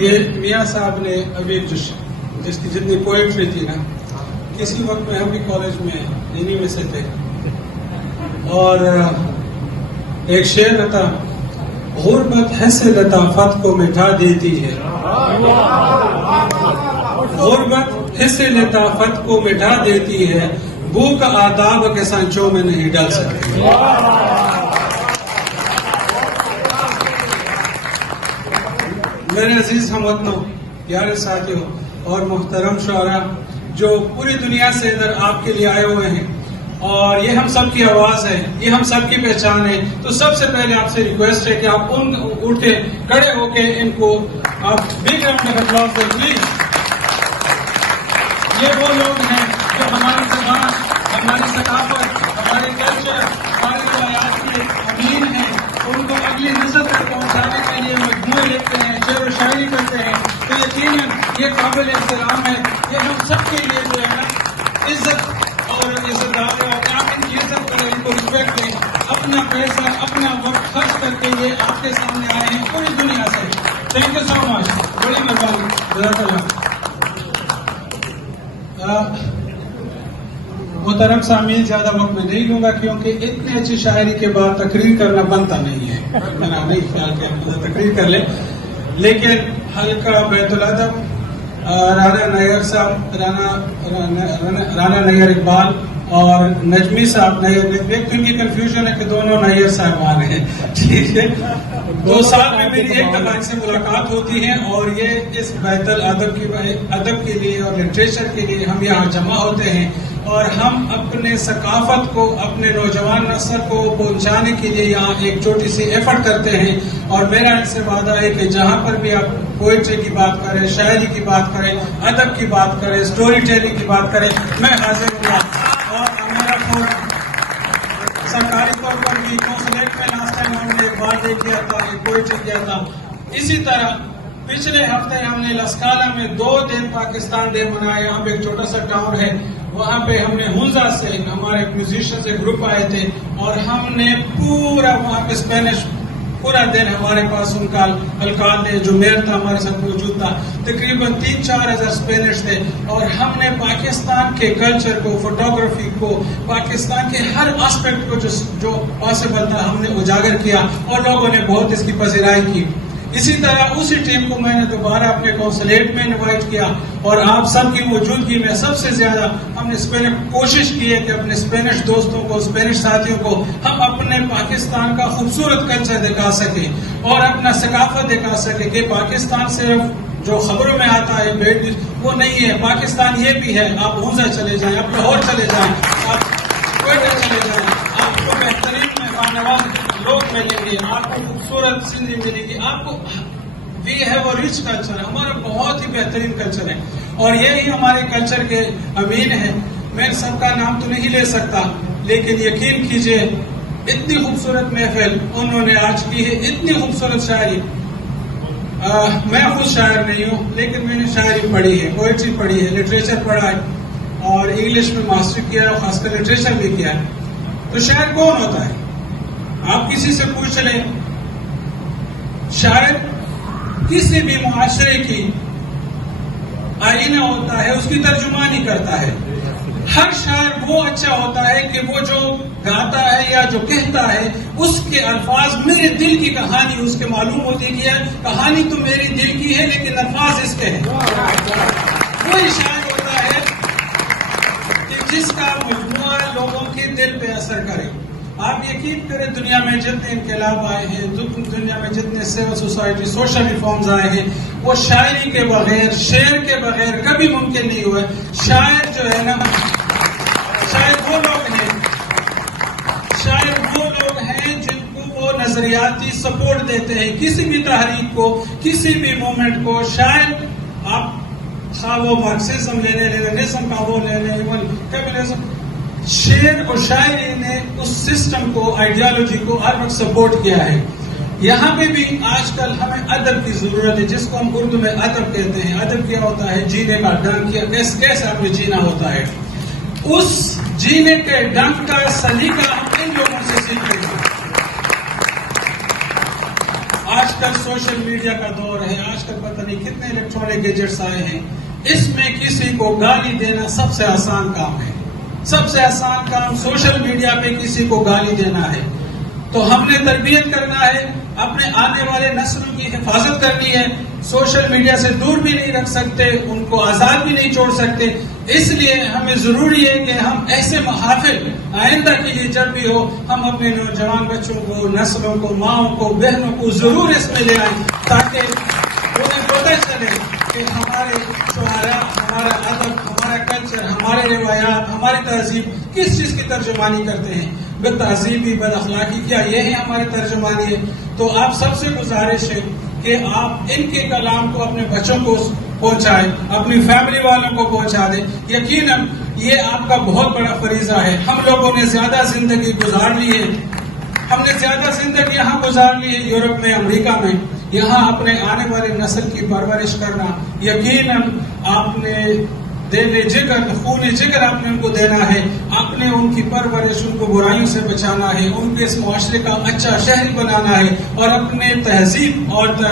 یہ میاں صاحب نے ابھی جس کی جتنی پوئٹری تھی نا، کسی وقت میں ہم بھی کالج میں انہی میں سے تھے، اور ایک شعر تھا، غربت حس لطافت کو مٹا دیتی ہے، غربت حس لطافت کو مٹا دیتی ہے، بھوک آداب کے سانچوں میں نہیں ڈال سکتی۔ میرے عزیز ہم وطنوں، پیارے ساتھیوں اور محترم شعراء جو پوری دنیا سے ادھر آپ کے لیے آئے ہوئے ہیں، اور یہ ہم سب کی آواز ہے، یہ ہم سب کی پہچان ہے، تو سب سے پہلے آپ سے ریکویسٹ ہے کہ آپ اٹھے کھڑے ہو کے ان کو آپ بگ راؤنڈ آف اپلاز دیں پلیز۔ یہ وہ لوگ ہیں جو ہماری زبان، ہماری ثقافت، ہمارے کلچر، ہماری روایات کے امین ہیں، ان کو اگلی نسل تک پہنچانے کے لیے مجموعے لکھتے ہیں، شعر و شاعری کرتے ہیں، تو یقیناً یہ قابل احترام ہے۔ یہ ہم سب کے لیے جو ہے نا عزت اور عزت دار ہے، اور آپ ان کی عزت کریں، ان کو رسپیکٹ دیں۔ اپنا پیسہ، اپنا وقت خرچ کر کے یہ آپ کے سامنے آئے ہیں پوری دنیا سے۔ تھینک یو سو مچ، بڑی مہربانی، جزاک اللہ۔ محترم سامعین، زیادہ وقت میں نہیں لوں گا کیونکہ اتنی اچھی شاعری کے بعد تقریر کرنا بنتا نہیں ہے، میرا نہیں خیال کہ ہم تقریر کر لیں، لیکن ہلکا بیت الادب رانا نیئر صاحب، رانا نیئر اقبال اور نجمی صاحب نیئر، ایک تو ان کی کنفیوژن ہے کہ دونوں نیئر صاحبان ہیں، ٹھیک ہے۔ 2 سال میں میری ایک دفعہ سے ملاقات ہوتی ہے، اور یہ اس بیت الادب کے لیے اور لٹریچر کے لیے ہم یہاں جمع ہوتے ہیں، اور ہم اپنے ثقافت کو اپنے نوجوان نسل کو پہنچانے کے لیے یہاں ایک چھوٹی سی ایفرٹ کرتے ہیں۔ اور میرا ان سے وعدہ ہے کہ جہاں پر بھی آپ پوئٹری کی بات کریں، شاعری کی بات کریں، ادب کی بات کریں، سٹوری ٹیلنگ کی بات کریں، میں حاضر ہوں۔ اور میرا فون سرکاری طور پر بھی کنسولیٹ میں لاسٹ ٹائم ہم نے ایک بات کیا تھا، ایک پوئٹری کیا تھا۔ اسی طرح پچھلے ہفتے ہم نے لسکالہ میں 2 دن پاکستان ڈے منایا، یہاں پہ ایک چھوٹا سا ٹاؤن ہے، وہاں پہ ہم نے ہنزا سے ہمارے میوزیشین سے گروپ آئے تھے، اور ہم نے پورا وہاں پہ اسپینش پورا دن ہمارے پاس ان کا الکال نے جو میئر تھا ہمارے ساتھ موجود تھا، تقریباً 3-4 ہزار اسپینش تھے، اور ہم نے پاکستان کے کلچر کو، فوٹوگرافی کو، پاکستان کے ہر آسپیکٹ کو جو پاسبل تھا ہم نے اجاگر کیا، اور لوگوں نے بہت اس کی پذیرائی کی۔ اسی طرح اسی ٹیم کو میں نے دوبارہ اپنے کنسولیٹ میں انوائٹ کیا، اور آپ سب کی موجودگی میں سب سے زیادہ ہم نے کوشش کی ہے کہ اپنے اسپینش دوستوں کو، اسپینش ساتھیوں کو ہم اپنے پاکستان کا خوبصورت کلچر دکھا سکیں اور اپنا ثقافت دکھا سکیں، کہ پاکستان صرف جو خبروں میں آتا ہے بیڈ نیوز وہ نہیں ہے، پاکستان یہ بھی ہے۔ آپ ہنزا چلے جائیں، آپ لاہور چلے جائیں، آپ کوئٹہ چلے جائیں، آپ کو بہترین مہمان نواز لوگ ملیں گے، آپ کو خوبصورت زندگی ملے گی، آپ کو we have a rich culture, ہمارا بہت ہی بہترین کلچر ہے، اور یہی ہمارے کلچر کے امین ہیں۔ میں سب کا نام تو نہیں لے سکتا، لیکن یقین کیجئے اتنی خوبصورت محفل انہوں نے آج کی ہے، اتنی خوبصورت شاعری۔ میں خود شاعر نہیں ہوں، لیکن میں نے شاعری پڑھی ہے، پوئٹری پڑھی ہے، لٹریچر پڑھا ہے، اور انگلش میں ماسٹری کیا ہے، خاص کر لٹریچر بھی کیا ہے۔ تو شاعر کون ہوتا ہے؟ آپ کسی سے پوچھ لیں، شاعر کسی بھی معاشرے کی آئینہ ہوتا ہے، اس کی ترجمانی کرتا ہے۔ ہر شاعر وہ اچھا ہوتا ہے کہ وہ جو گاتا ہے یا جو کہتا ہے اس کے الفاظ میرے دل کی کہانی اس کے معلوم ہوتی ہے، کہانی تو میری دل کی ہے لیکن الفاظ اس کے ہیں۔ وہی شاعر ہوتا ہے کہ جس کا مجموعہ لوگوں کے دل پہ اثر کرے۔ آپ یقین کریں، دنیا میں جتنے انقلاب آئے ہیں، دنیا میں جتنے سول سوسائٹی، سوشل ریفارمز آئے ہیں، وہ شاعری کے بغیر، شعر کے بغیر کبھی ممکن نہیں ہوئے۔ شاعر جو ہے نا، شاعر وہ لوگ ہیں جن کو وہ نظریاتی سپورٹ دیتے ہیں کسی بھی تحریک کو، کسی بھی مومنٹ کو۔ شاعر آپ خواہ وہ مارکسزم لے لیں، لیننزم کا وہ لے لیں، ایون کمیونزم، شعر اور شاعری نے اس سسٹم کو، آئیڈیالوجی کو ہر وقت سپورٹ کیا ہے۔ یہاں پہ بھی آج کل ہمیں ادب کی ضرورت ہے، جس کو ہم اردو میں ادب کہتے ہیں۔ ادب کیا ہوتا ہے؟ جینے کا ڈھنگ، کیا کیسے ہمیں جینا ہوتا ہے۔ اس جینے کے ڈھنگ کا سلیقہ ہم ان لوگوں سے سیکھتے ہیں۔ آج کل سوشل میڈیا کا دور ہے، آج کل پتہ نہیں کتنے الیکٹرانک گیجٹس آئے ہیں، اس میں کسی کو گالی دینا سب سے آسان کام ہے. سب سے آسان کام سوشل میڈیا پہ کسی کو گالی دینا ہے. تو ہم نے تربیت کرنا ہے، اپنے آنے والے نسلوں کی حفاظت کرنی ہے. سوشل میڈیا سے دور بھی نہیں رکھ سکتے، ان کو آزاد بھی نہیں چھوڑ سکتے. اس لیے ہمیں ضروری ہے کہ ہم ایسے محافل آئندہ کے لیے جب بھی ہو، ہم اپنے نوجوان بچوں کو، نسلوں کو، ماؤں کو، بہنوں کو ضرور اس میں لے آئیں، تاکہ انہیں پتہ چلے کہ ہمارے شعراء، ہمارا ادب، ہمارا کلچر، ہمارے روایات، ہماری تہذیب کس چیز کی ترجمانی کرتے ہیں. بد تہذیبی، بد اخلاقی، کیا یہی ہماری ترجمانی ہے؟ تو آپ سب سے گزارش ہے کہ آپ ان کے کلام کو اپنے بچوں کو پہنچائیں، اپنی فیملی والوں کو پہنچا دیں. یقیناً یہ آپ کا بہت بڑا فریضہ ہے. ہم لوگوں نے زیادہ زندگی گزار لی ہے، ہم نے زیادہ زندگی یہاں گزار لی ہے، یورپ میں، امریکہ میں. یہاں اپنے آنے والے نسل کی پرورش کرنا، یقیناً آپ نے دل جگر، خون جگر آپ نے ان کو دینا ہے. آپ نے ان کی پرورش، ان کو برائیوں سے بچانا ہے، ان کے اس معاشرے کا اچھا شہری بنانا ہے اور اپنے تہذیب اور کا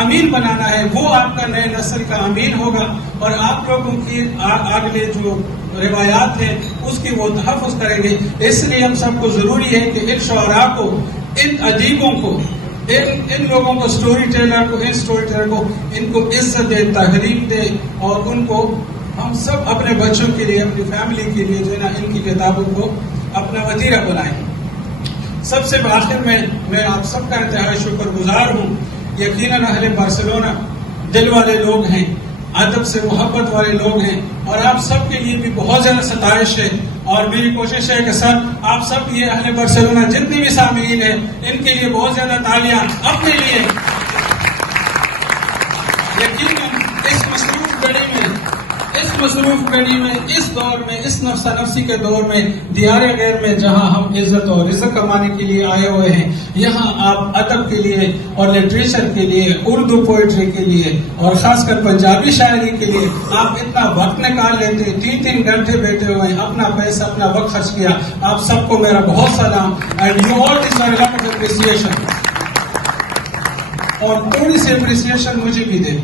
امین بنانا ہے. وہ آپ کا نئے نسل کا امین ہوگا اور آپ لوگوں کی اگلے جو روایات ہیں اس کی وہ تحفظ کریں گے. اس لیے ہم سب کو ضروری ہے کہ ان شعراء کو، ان ادیبوں کو، ان لوگوں کو، سٹوری ٹیلر کو، ان سٹوری ٹیلر کو، ان کو عزت دے، تحریم دے اور ان کو ہم سب اپنے بچوں کے لیے، اپنی فیملی کے لیے جو ہے نا ان کی کتابوں کو اپنا وتیرہ بنائیں. سب سے آخر میں آپ سب کا انتہائی شکر گزار ہوں. یقیناً اہل بارسلونا دل والے لوگ ہیں، ادب سے محبت والے لوگ ہیں اور آپ سب کے لیے بھی بہت زیادہ ستائش ہے. اور میری کوشش ہے کہ سر آپ سب یہ اہل بارسلونا جتنی بھی سامعین ہیں ان کے لیے بہت زیادہ تالیاں اپنے لیے. یقیناً اس مصروف گھڑی میں، اس دور میں، اس نفسا نفسی کے دور میں، دیار غیر میں جہاں ہم عزت اور رزق کمانے کے لیے آئے ہوئے ہیں، یہاں آپ ادب کے لیے اور لٹریچر کے لیے، اردو پوئٹری کے لیے اور خاص کر پنجابی شاعری کے لیے آپ اتنا وقت نکال لیتے، 3 گھنٹے بیٹھے ہوئے ہیں، اپنا پیسہ، اپنا وقت خرچ کیا. آپ سب کو میرا بہت سلام. And you all deserve a lot of appreciation. اور تھوڑی سی اپریسیشن مجھے بھی دے.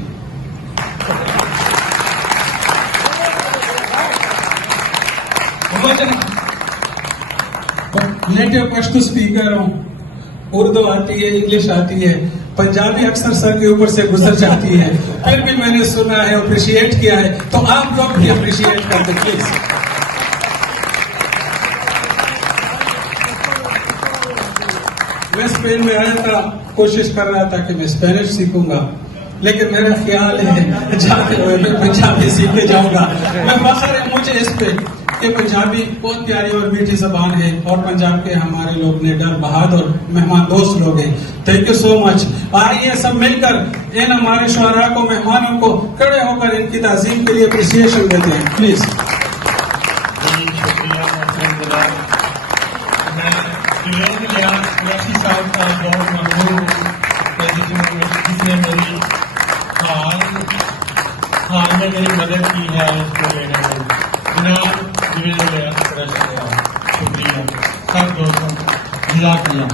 نیٹو پشتو اسپیکر ہوں، اردو آتی ہے، انگلش آتی ہے، پنجابی اکثر سر کے اوپر سے گزر جاتی ہے، پھر بھی میں نے سنا ہے، اپریشیٹ کیا ہے. تو آپ لوگ بھی اپریشیٹ کر دیں پلیز. میں اسپین میں آیا تھا، کوشش کر رہا تھا کہ میں اسپینش سیکھوں گا، لیکن میرا خیال ہے جاتے ہوئے میں پنجابی سیکھ کے جاؤں گا. میں فخر ہے مجھے اس پہ کہ پنجابی بہت پیاری اور میٹھی زبان ہے اور پنجاب کے ہمارے لوگ نڈر، بہادر، مہمان دوست لوگ ہیں. تھینک یو سو مچ. آئیے سب مل کر ان ہمارے شعراء کو، مہمانوں کو کھڑے ہو کر ان کی تعظیم کے لیے اپریسیشن دیتے ہیں پلیز. صاحب کا بہت ممنون جس نے میری حال میں میری مدد کی ہے اس کو لینے میں. جناب شکریہ سب دوستوں جزاک اللہ.